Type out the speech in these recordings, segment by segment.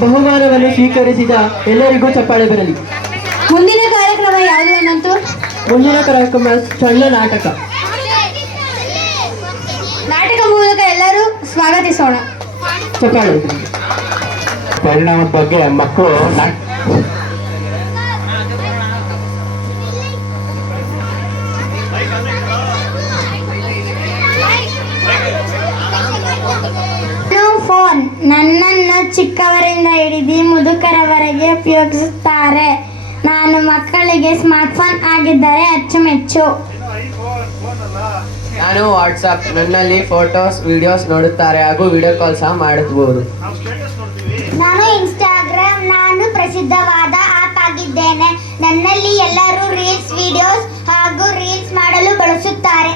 ಬಹುಮಾನವನ್ನು ಸ್ವೀಕರಿಸಿದ ಎಲ್ಲರಿಗೂ ಚಪ್ಪಾಳೆ ಬರಲಿ. ಮುಂದಿನ ಕಾರ್ಯಕ್ರಮ ಯಾವುದು ಅನ್ನಂತೂ? ಮುಂದಿನ ಕಾರ್ಯಕ್ರಮ ಸಣ್ಣ ನಾಟಕ. ನಾಟಕ ಮೂಲಕ ಎಲ್ಲರೂ ಸ್ವಾಗತಿಸೋಣ. ಚಪ್ಪಾಳೆ. ಪರಿಣಾಮದ ಬಗ್ಗೆ ಮಕ್ಕಳು ಫೋನ್ ನನ್ನನ್ನು ಚಿಕ್ಕವರಿಂದ ಹಿಡಿದು ಮುದುಕರವರೆಗೆ ಉಪಯೋಗಿಸುತ್ತಾರೆ. ನಾನು ಮಕ್ಕಳಿಗೆ ಸ್ಮಾರ್ಟ್ಫೋನ್ ಆಗಿದ್ದರೆ ಅಚ್ಚುಮೆಚ್ಚು. ನಾನು ವಾಟ್ಸಪ್, ನನ್ನಲ್ಲಿ ಫೋಟೋಸ್ ವಿಡಿಯೋಸ್ ನೋಡುತ್ತಾರೆ ಹಾಗೂ ವಿಡಿಯೋ ಕಾಲ್ ಸಹ ಮಾಡಬಹುದು. ನಾನು ಇನ್ಸ್ಟಾಗ್ರಾಮ್, ನಾನು ಪ್ರಸಿದ್ಧವಾದ ಆಪ್ ಆಗಿದ್ದೇನೆ. ನನ್ನಲ್ಲಿ ಎಲ್ಲರೂ ರೀಲ್ಸ್, ವಿಡಿಯೋಸ್ ಹಾಗೂ ರೀಲ್ಸ್ ಮಾಡಲು ಬಳಸುತ್ತಾರೆ.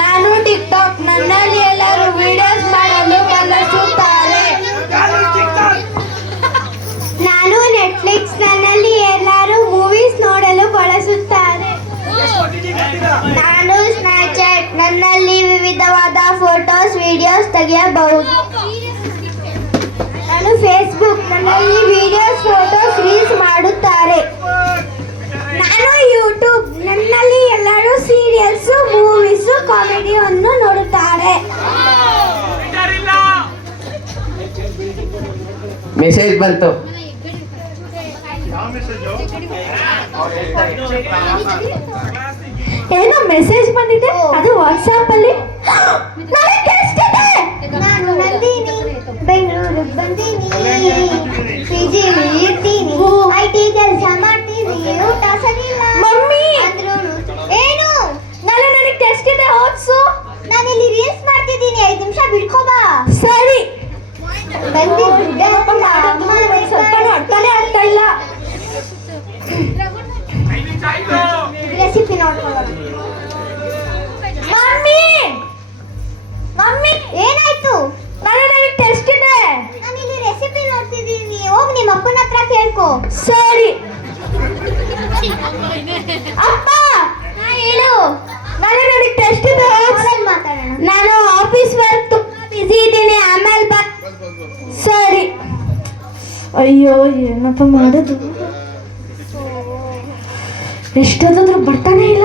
ನಾನು ಟಿಕ್ಟಾಕ್, ನನ್ನಲ್ಲಿ ಎಲ್ಲರೂ ವಿಡಿಯೋಸ್ ಮಾಡಲು ಬಳಸುತ್ತಾರೆ. ನಾನು ನೆಟ್ಫ್ಲಿಕ್ಸ್, ನನ್ನಲ್ಲಿ ಎಲ್ಲರೂ ಮೂವೀಸ್ ನೋಡಲು ಬಳಸುತ್ತಾರೆ. ನಾನು ಸ್ನ್ಯಾಪ್ಚಾಟ್, ನನ್ನಲ್ಲಿ ವಿವಿಧವಾದ ಫೋಟೋಸ್ ವಿಡಿಯೋಸ್ ತೆಗೆಯಬಹುದು. ನಾನು ಫೇಸ್ಬುಕ್, ನನ್ನಲ್ಲಿ ವಿಡಿಯೋಸ್ ಫೋಟೋಸ್ ರೀಲ್ಸ್ ಮಾಡುತ್ತಾರೆ. ನಾನು ಯೂಟ್ಯೂಬ್, ನನ್ನಲ್ಲಿ ಎಲ್ಲರೂ ಸೀರಿಯಲ್ಸ್ ಮೂವೀಸ್ ಕಾಮಿಡಿಯನ್ನು ನೋಡುತ್ತಾರೆ. ಮೆಸೇಜ್ ಬಂತು. ಏನೋ ಮೆಸೇಜ್ ಬಂದಿದೆ, ಅದು ವಾಟ್ಸ್ಆಪ್ ಅಲ್ಲಿ. ನಾನು ನಂದಿನಿ, ಬೆಂಗಳೂರಿಗೆ ಬಂದೀನಿ, ಪಿಜಿಲಿ ಇರ್ತೀನಿ, ಐಟಿ ಕೆಲಸ ಮಾಡ್ತೀನಿ, ಊಟ ಸರಿಯಿಲ್ಲ ಮಮ್ಮಿ ಅಂದ್ರು. ಏನು? ನಾಳೆ ನನಗೆ ಟೆಸ್ಟ್ ಇದೆ, ಓದ್ಸು. ನಾನಿಲ್ಲಿ ರೀಲ್ಸ್ ಮಾಡ್ತಿದ್ದೀನಿ, 5 ನಿಮಿಷ ಬಿಡ್ಕೋಬಾ. ಸರಿ ಬಂದಿದ್ದೆ. ಸ್ವಲ್ಪ ಅರ್ಥನೇ ಆಗ್ತಾ ಇಲ್ಲ. ರೆಸಿಪಿ ನೋಡ್ಕೊಳ್ಳೋಣ. ಮಮ್ಮಿ ಮಮ್ಮಿ ಏನಾಯ್ತು? ನಾಳೆ ನನಗೆ ಟೆಸ್ಟ್ ಇದೆ. ನಾನು ಇಲ್ಲಿ ರೆಸಿಪಿ ನೋಡ್ತಿದ್ದೀನಿ, ಹೋಗಿ ನಿಮ್ಮ ಅಪ್ಪನ ಹತ್ರ ಕೇಳ್ಕೊ. ಸರಿ. ಅಪ್ಪ ಹೇಳು. ನಾಳೆ ನನಗೆ ಟೆಸ್ಟ್ ಇದೆ, ಮಾತಾಡೋಣ. ನಾನು ಆಫೀಸ್ ವರ್ಕ್ ತುಂಬಾ ಬಿಸಿ ಇದ್ದೀನಿ, ಆಮೇಲೆ ಬಾ. ಸರಿ. ಅಯ್ಯೋ ಏನಪ್ಪ ಮಾಡೋದು? ಎಷ್ಟೊತ್ತಾದ್ರೂ ಬರ್ತಾನೆ ಇಲ್ಲ.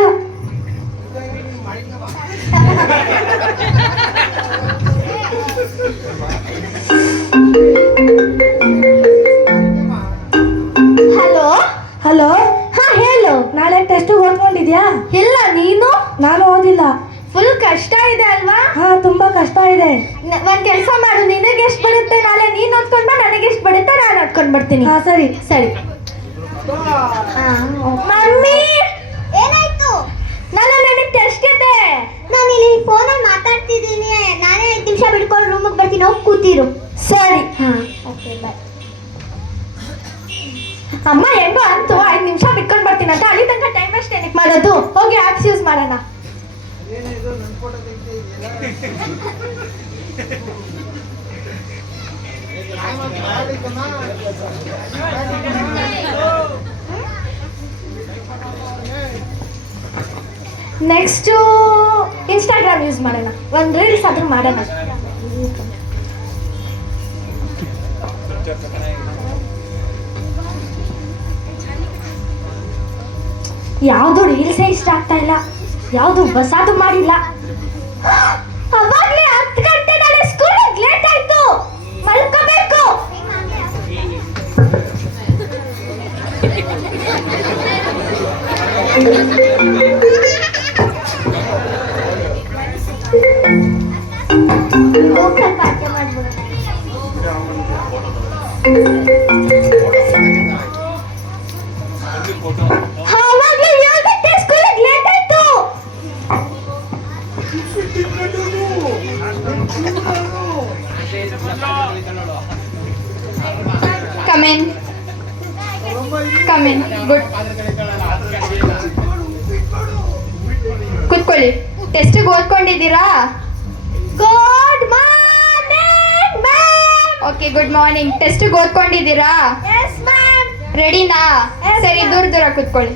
Hello hello. ಹಾ ಹೇಳು. ನಾಳೆ ಟೆಸ್ಟ್ ಓದ್ಕೊಂಡಿದ್ಯಾ? ಇಲ್ಲ. ನೀನು? ನಾನು ಓದಿಲ್ಲ. ಫುಲ್ ಕಷ್ಟ ಇದೆ ಅಲ್ವಾ? ಹಾ ತುಂಬಾ ಕಷ್ಟ ಇದೆ. ಒಂದ್ ಕೆಲಸ ಮಾಡು, ನಿನಗೆ ಎಷ್ಟು ಬರುತ್ತೆ ನಾಳೆ ನೀನ್ ಓದ್ಕೊಂಡ್ ಬಾ, ನನಗೆ ಎಷ್ಟು ಬರುತ್ತೆ ನಾನು ಓದ್ಕೊಂಡ್ ಬರ್ತೀನಿ. ಹಾ ಸರಿ ಸರಿ. ಮಮ್ಮಿ ಏನಾಯ್ತು? ನನಗೆ ಟೆಸ್ಟ್ ಇದೆ. ನಾನು ಇಲ್ಲಿ ಫೋನಲ್ಲಿ ಮಾತಾಡ್ತಿದ್ದೀನಿ, ನಾನೇ 5 ನಿಮಿಷ ಬಿಡ್ಕೊಂಡು ರೂಮಿಗೆ ಬರ್ತೀನಿ, ಹೋಗಿ ಕೂತಿರು. ಸರಿ. ಹಾ ಓಕೆ ಬಾಯ್. ಅಮ್ಮ ಹೆಂಗೋ ಅಂತೂ 5 ನಿಮಿಷ ಬಿಟ್ಕೊಂಡು ಬರ್ತೀನಿ ಅಂತ, ಅಲ್ಲಿ ತನಕ ಟೈಮ್ ವೇಸ್ಟ್ ಏನಕ್ಕೆ ಮಾಡೋದು? ಹೋಗಿ ಆಪ್ಸ್ ಯೂಸ್ ಮಾಡೋಣ. ನೆಕ್ಸ್ಟ್ ಇನ್ಸ್ಟಾಗ್ರಾಮ್ ಯೂಸ್ ಮಾಡೋಣ, ಒಂದು ರೀಲ್ಸ್ ಆದ್ರೂ ಮಾಡೋಣ. ಯಾವುದು ರೀಲ್ಸೇ ಇಷ್ಟ ಆಗ್ತಾ ಇಲ್ಲ, ಯಾವುದು ಬಸಾದು ಮಾಡಿಲ್ಲ. ಅವಾಗಲೇ 10 ಗಂಟೆ, ನಾಳೆ ಸ್ಕೂಲಿಗೆ ಲೇಟ್ ಆಯ್ತು, ಮಲ್ಕೋಬೇಕು. Come in. Come in. Good. ಕೂತ್ಕೊಳ್ಳಿ. ಟೆಸ್ಟಿಗೆ ಓದ್ಕೊಂಡಿದ್ದೀರಾ? Good morning ma'am. Okay, good morning. ಟೆಸ್ಟಿಗೆ ಓದ್ಕೊಂಡಿದ್ದೀರಾ? Yes ma'am. ರೆಡಿನಾ? ಸರಿ, ದೂರ ದೂರ ಕೂತ್ಕೊಳ್ಳಿ.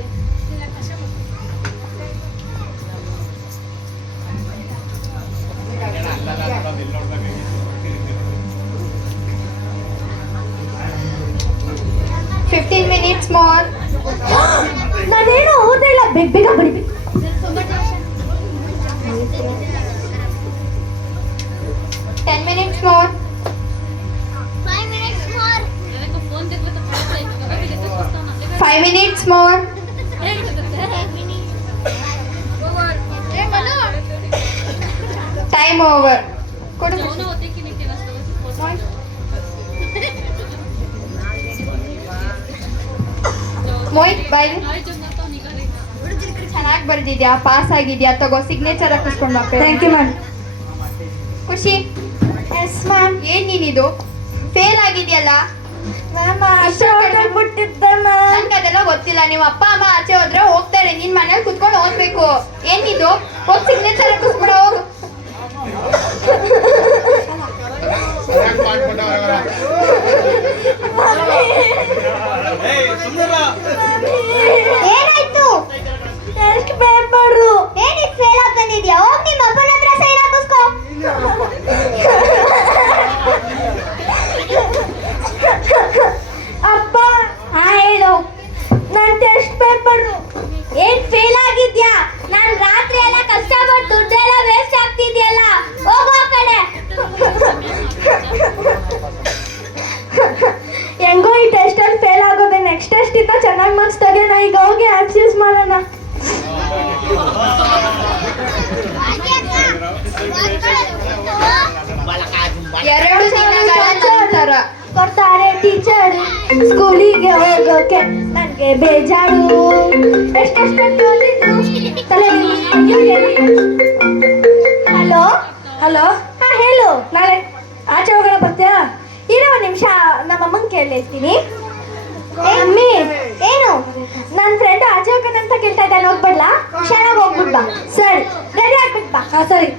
15 minutes more. ನಾನೇನು ಓದೇ ಇಲ್ಲ, ಬೇಗ ಬೇಗ ಬಿಡಿ. 10 minutes more. 5 minutes more. 5 minutes more. Time over. Mohit bye, ಚೆನ್ನಾಗಿ ಬರ್ದಿದ್ಯಾ, ಪಾಸ್ ಆಗಿದ್ಯಾ, ತಗೋ ಸಿಗ್ನೇಚರ್ ಹಾಕಿಸ್ಕೊಂಡು ಬಾ. Thank you ma'am. ಖುಷಿ. Yes ma'am. ಏನ್ ನೀನಿದು ಫೇಲ್ ಆಗಿದ್ಯಲ್ಲ? ಮ್ಯಾಮ್ ಆಚೆ ಹೊರಟೋಗ್ಬಿಟ್ಟಿದ್ದೆ ಮ್ಯಾಮ್. ನನ್ಗೆ ಅದೆಲ್ಲ ಗೊತ್ತಿಲ್ಲ. ನೀವು ಅಪ್ಪ ಅಮ್ಮ ಆಚೆ ಹೋದ್ರೆ ಹೋಗ್ತಾರೆ, ನೀನ್ ಮನೇಲಿ ಕುತ್ಕೊಂಡು ಓದ್ಬೇಕು. ಏನಿದು, ಹೋಗಿ ಸಿಗ್ನೇಚರ್ ಹಾಕಿಸ್ಬಿಡ ಹೋಗು. ಏನಾಯ್ತು? ಟೆಸ್ಟ್ ಪೇಪರು ಏನಿದ್ ಫೇಲ್ ಆಗಿ ಬಂದಿದ್ಯಾ? ಹೋಗಿ ನಿಮ್ಮ ಅಪ್ಪನ ಹತ್ರ ಸೈನ್ ಹಾಕಿಸ್ಕೋ. ಅಪ್ಪ. ಹೇಳು. ನನ್ನ ಟೆಸ್ಟ್ ಪೇಪರು ಏನ್ ಫೇಲ್ ಆಗಿದ್ಯಾ? ನಾನು ರಾತ್ರಿ ಎಲ್ಲ ಕಷ್ಟಪಟ್ಟು ದುಡ್ಡೆಲ್ಲ ವೇಸ್ಟ್ ಆಗ್ತಿದ್ಯಲ್ಲ, ಹೋಗೋ ಕಡೆ. ಹೆಂಗೋ ಈ ಟೆಸ್ಟ್ ಅಲ್ಲಿ ಫೇಲ್ ಆಗೋದೆ, ನೆಕ್ಸ್ಟ್ ಟೆಸ್ಟ್ ಇಂದ ಚೆನ್ನಾಗಿ ಮಾರ್ಕ್ಸ್ ತೆಗೆಯೋಣ. ಈಗ ಹೋಗಿ ಆಬ್ಸೆನ್ಸ್ ಮಾಡೋಣ. ಎರಡು ದಿನಗಳ ನಂತರ ಕೊಡ್ತಾರೆ ಟೀಚರ್ ಸ್ಕೂಲಿಗೆ ಹೋಗೋಕೆ ನನಗೆ ಬೇಜಾರು. ಎಷ್ಟೆಷ್ಟು ಹಲೋ ಹಲೋ. ಹಾಂ ಹೇಳು. ನಾಳೆ ಆಚೆ ಹೋಗೋಣ ಬರ್ತೀಯಾ? ಇರೋ ಒಂದು ನಿಮಿಷ, ನಮ್ಮ ಅಮ್ಮಂಗೆ ಕೇಳಿರ್ತೀನಿ. ಮಮ್ಮಿ ಏನು? ನನ್ನ ಫ್ರೆಂಡ್ ಆಚೆ ಹೋಗೋಣ ಅಂತ ಕೇಳ್ತಾ ಇದ್ದಾನೆ, ಹೋಗ್ಬಿಡ್ಲಾ? ಹುಷಾರಾಗಿ ಹೋಗ್ಬಿಟ್ ಬಾ. ಸರಿ, ರೆಡಿ ಆಗ್ಬಿಟ್ ಬಾ. ಹಾಂ ಸರಿ.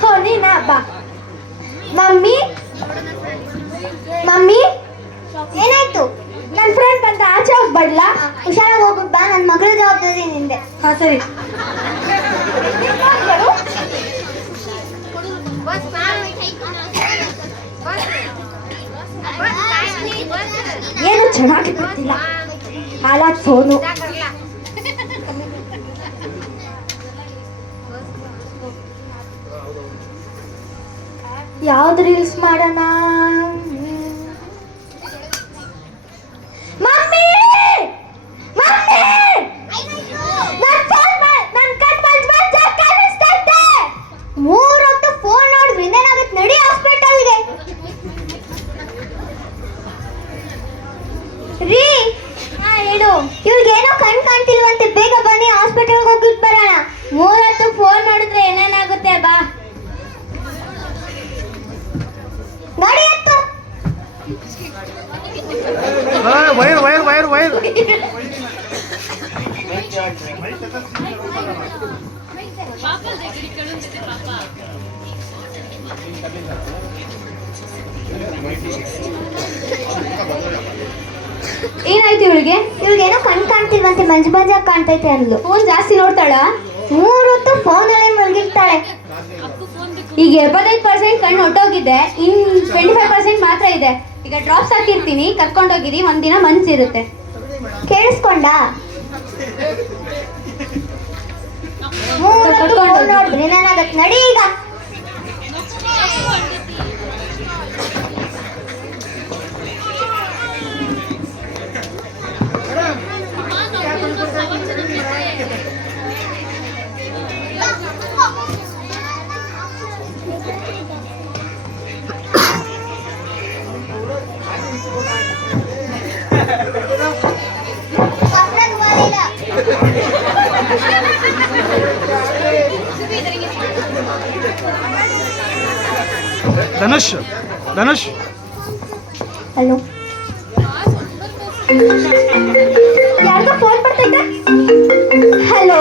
ಹೋ ನೀನಾ ಬಾ. ಮಮ್ಮಿ ಮಮ್ಮಿ ಏನಾಯ್ತು? ನನ್ನ ಫ್ರೆಂಡ್ ಬಂದ, ಆಚೆ ಹೋಗ್ಬಡ್ಲಾ? ಹುಷಾರಾಗಿ ಹೋಗ್ಬಿಟ್ ಬಾ, ನನ್ನ ಮಗಳ ಜವಾಬ್ದಾರಿ ನಿಂದೆ. ಹಾಂ ಸರಿ. ಏನು ಚೆನ್ನಾಗಿ ಗೊತ್ತಿಲ್ಲ, ಹಾಳಾದ ಫೋನು. ಯಾವ್ದು ರೀಲ್ಸ್ ಮಾಡೋಣ? ಮಮ್ಮಿ ಮಮ್ಮಿ ಮೂರೊತ್ತು ಫೋನ್ ನೋಡಿದ್ರೆ ಇನ್ನೇನಾಗುತ್ತೆ? ನಡಿ ಹಾಸ್ಪಿಟಲ್ಗೆ. ರೀ, ಹೇಳು. ಇವ್ರಿಗೇನೋ ಕಣ್ ಕಾಣ್ತಿಲ್ವಂತೆ, ಬೇಗ ಬನ್ನಿ ಹಾಸ್ಪಿಟಲ್ಗೆ ಹೋಗ್ಬಿಟ್ಟು ಬರೋಣ. ಮೂರೊತ್ತು ಫೋನ್ ನೋಡಿದ್ರೆ ಏನೇನಾಗುತ್ತೆ? ಬಾ. ಗಾಡಿ ಹತ್ತು. Wire wire wire wire. ಏನಾಯ್ತು ಇವಳಿಗೆ? ಇವ್ರಿಗೇನೋ ಕಣ್ ಕಾಣ್ತಿಲ್ವಂತೆ, ಮಂಜು ಮಂಜಾಗಿ ಕಾಣ್ತೈತೆ ಅಂದ್ಲು. ಫೋನ್ ಜಾಸ್ತಿ ನೋಡ್ತಾಳ? ಮೂರೊತ್ತು ಫೋನಲ್ಲೇ ಮುಳುಗಿರ್ತಾಳೆ. ಈಗ 75% ಕಣ್ಣು ಹೊಟ್ಟೋಗಿದೆ, ಇನ್ 25% ಮಾತ್ರ ಇದೆ. ಈಗ ಡ್ರಾಪ್ಸ್ ಹಾಕಿರ್ತೀನಿ, ಕರ್ಕೊಂಡೋಗಿರಿ, ಒಂದಿನ ಮನ್ಸಿರುತ್ತೆ. ಕೇಳಿಸ್ಕೊಂಡ? ಮೂರೊತ್ತು ಫೋನ್ ನೋಡಿದ್ರೆ ಏನಾಗತ್ತೆ? ನಡಿ ಈಗ. ಧನುಷ್ ಧನುಷ್. ಹಲೋ, ಯಾರಿಗೋ ಫೋನ್ ಬರ್ತೈತೆ. Hello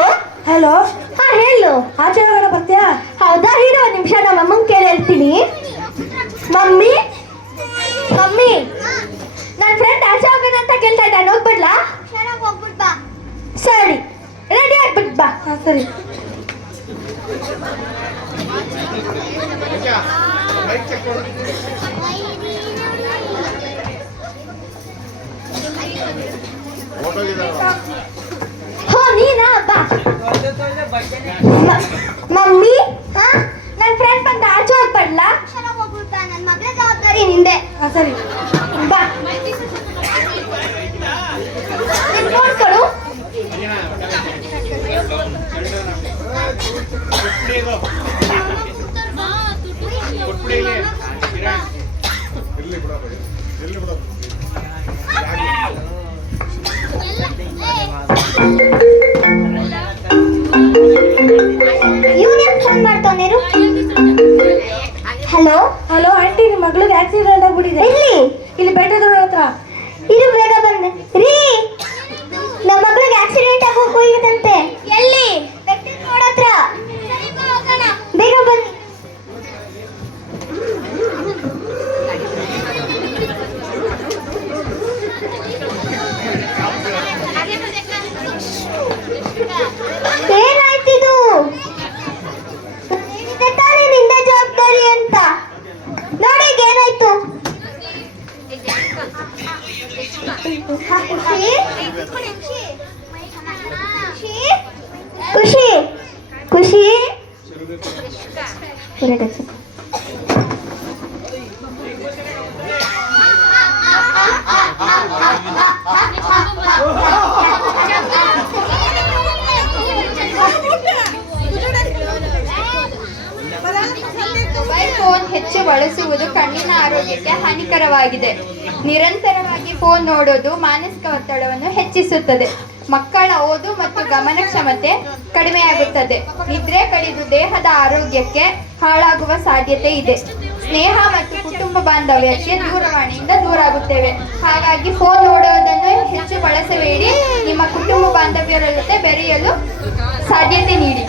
hello. ಹಾ ಹೇಳು. ಆಚೆ ಹೋಗೋಣ ಬರ್ತೀಯಾ? ಹೌದಾ, ಇರು ಒಂದು ನಿಮಿಷ, ನಮ್ಮ ಅಮ್ಮಂಗೆ ಕೇಳಿ ಹೇಳ್ತೀನಿ. ಮಮ್ಮಿ ಮಮ್ಮಿ, ನನ್ನ ಫ್ರೆಂಡ್ ಆಚೆ ಹೋಗೋಣ ಅಂತ ಕೇಳ್ತಾ ಹಾಂ ಸರಿ. ಹೋ ನೀನಾ ಬಾ. ಮಮ್ಮಿ ನನ್ನ ಫ್ರೆಂಡ್ ಬಂದ ಆಚೆ ಹೋಗ್ಬಡ್ಲಾ? ನನ್ನ ಮಗಳ ಜವಾಬ್ದಾರಿ ನಿಂದೆ. ಹಾಂ ಸರಿ. ಬಾ ನೋಡ್ಕೊಡು. ಇವನ್ ಯಾಕೆ ಫೋನ್ ಮಾಡ್ತಾನೇರು? ಹಲೋ ಹಲೋ ಆಂಟಿ, ನಿಮ್ಮ ಮಗಳಿಗೆ ಆಕ್ಸಿಡೆಂಟ್ ಆಗ್ಬಿಟ್ಟಿದೆ. ಇಲ್ಲಿ ಬೆಟ್ಟದ ಹತ್ರ. ಇದು ಬೇಗ ಬಂದೆ ರೀ. ನಮ್ಮ ಮಗಳಿಗೆ ಆಕ್ಸಿಡೆಂಟ್ ಆಗೋಕೆ ಹೋಗಿದಂತೆ. ಎಲ್ಲಿ? ಬೆಟ್ಟದ ನೋಡತ್ರ. ಬೇಗ ಬನ್ನಿ. ಏನಾಯ್ತಿದು? ಏನಿದೆ ತಾನೇ ನಿಂದ ಜವಾಬ್ದಾರಿ ಅಂತ. ನೋಡಿ ಈಗ ಏನಾಯ್ತು. ಖುಷಿ ಖುಷಿ ಮೊಬೈಲ್ ಫೋನ್ ಹೆಚ್ಚು ಬಳಸುವುದು ಕಣ್ಣಿನ ಆರೋಗ್ಯಕ್ಕೆ ಹಾನಿಕರವಾಗಿದೆ. ನಿರಂತರವಾಗಿ ಫೋನ್ ನೋಡೋದು ಮಾನಸಿಕ ಒತ್ತಡವನ್ನು ಹೆಚ್ಚಿಸುತ್ತದೆ. ಮಕ್ಕಳ ಓದು ಮತ್ತು ಗಮನಕ್ಷಮತೆ ಕಡಿಮೆಯಾಗುತ್ತದೆ. ನಿದ್ರೆ ಕಡಿದು ದೇಹದ ಆರೋಗ್ಯಕ್ಕೆ ಹಾಳಾಗುವ ಸಾಧ್ಯತೆ ಇದೆ. ಸ್ನೇಹ ಮತ್ತು ಕುಟುಂಬ ಬಾಂಧವ್ಯಕ್ಕೆ ದೂರವಾಣಿಯಿಂದ ದೂರಾಗುತ್ತೇವೆ. ಹಾಗಾಗಿ ಫೋನ್ ನೋಡೋದನ್ನು ಹೆಚ್ಚು ಬಳಸಬೇಡಿ. ನಿಮ್ಮ ಕುಟುಂಬ ಬಾಂಧವ್ಯರ ಜೊತೆ ಬೆರೆಯಲು ಸಾಧ್ಯತೆ ನೀಡಿ.